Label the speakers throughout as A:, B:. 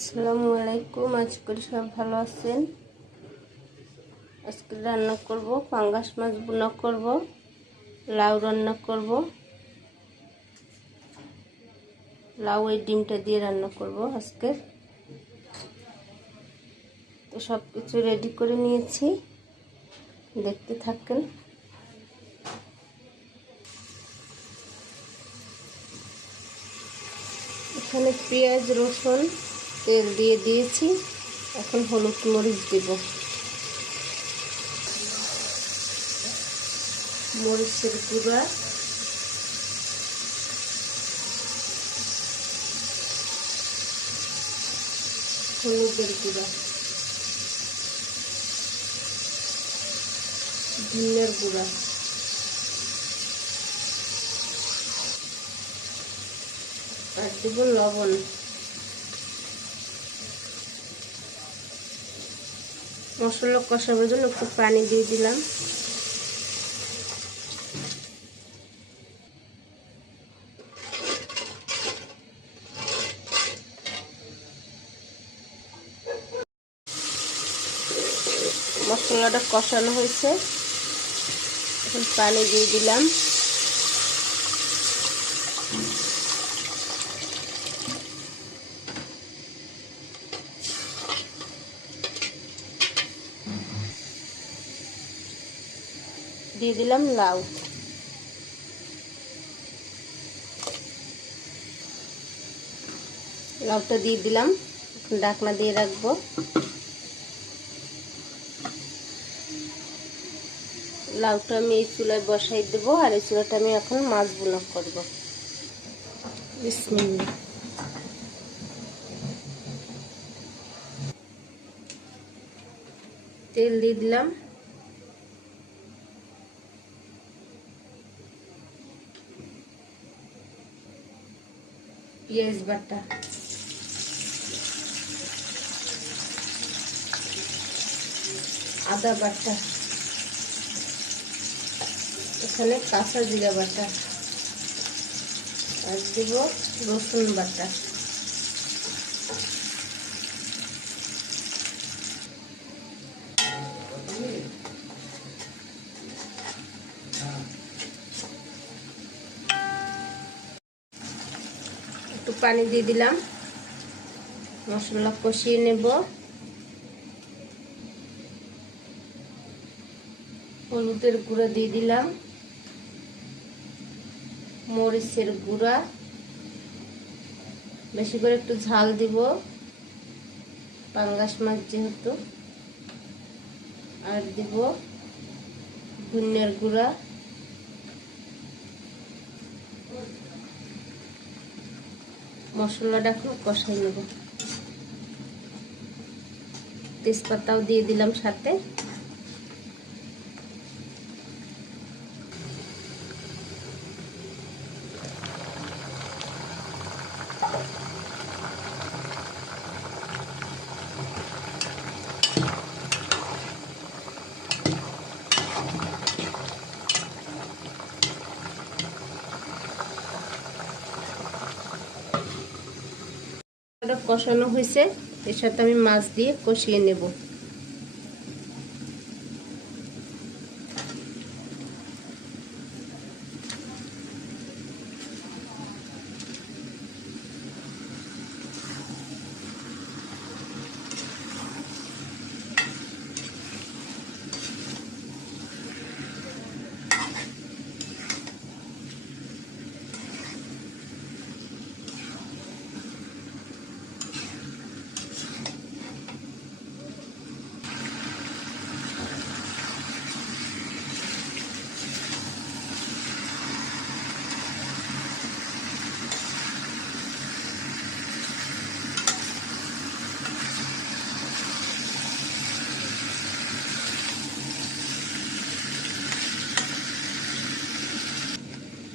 A: আসসালামু আলাইকুম আজ করে সব ভালো আছেন? আজকে রান্না করব, পাঙ্গাস মাছ বুনা করব, লাউ রান্না করব। লাউ এই ডিমটা দিয়ে রান্না করব আজকে। তো সব কিছু রেডি করে নিয়েছি, দেখতে থাকেন। এখানে পেঁয়াজ, রসুন তেল দিয়ে দিয়েছি। এখন হলুদ মরিচ দেব। মরিচের গুঁড়া। হলুদের গুঁড়া। ধনিয়ার গুঁড়া। আর দেব লবণ। মশলা কষানোর জন্য একটু পানি দিয়ে দিলাম। মশলাটা কষানো হয়েছে। এখন পানি দিয়ে দিলাম। দিয়ে দিলাম লাউ। লাউটা দিয়ে দিলাম। ডাকনা দিয়ে রাখব। লাউটা আমি এই চুলায় বসাই দেবো আর এই চুলাটা আমি এখন মাছ বুনা করব। তেল দিয়ে দিলাম। পেঁয়াজ বাটা আদা বাটা এখানে কাঁচা জিরা বাটা আর দেব রসুন বাটা একটু পানি দিয়ে দিলাম। মশলা কষিয়ে নেব। হলুদের গুঁড়া দিয়ে দিলাম। মরিচের গুঁড়া। বেশি করে একটু ঝাল দিব। পাঙ্গাস মাছ যেহেতু। আর দিব ধনিয়ার গুঁড়া। মশলাটা খুব কষাই নেব। তেজপাতাও দিয়ে দিলাম সাথে। কষানো হয়েছে এর সাথে আমি মাছ দিয়ে কষিয়ে নেব।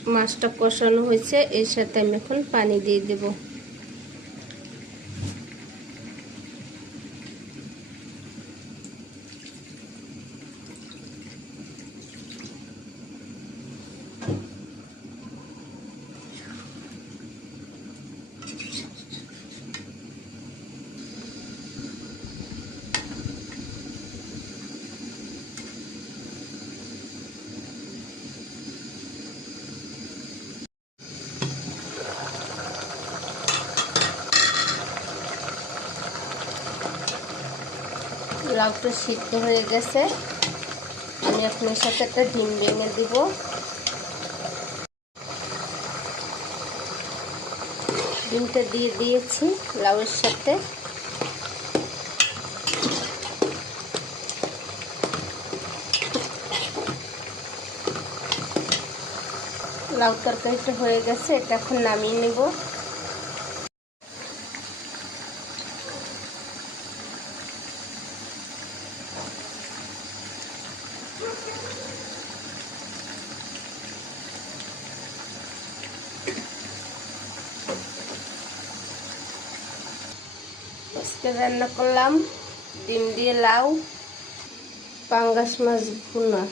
A: মাছটা কষানো হয়েছে এর সাথে আমি এখন পানি দিয়ে দেব। লাউটা সিদ্ধ হয়ে গেছে। আমি এখন এর সাথে একটা ডিম ভেঙে দিব। ডিমটা দিয়ে দিয়েছি লাউয়ের সাথে। লাউ তরকারিটা হয়ে গেছে, এটা এখন নামিয়ে নেব। আজকে রান্না করলাম ডিম দিয়ে লাউ পাঙ্গাস মাছ ভুনা।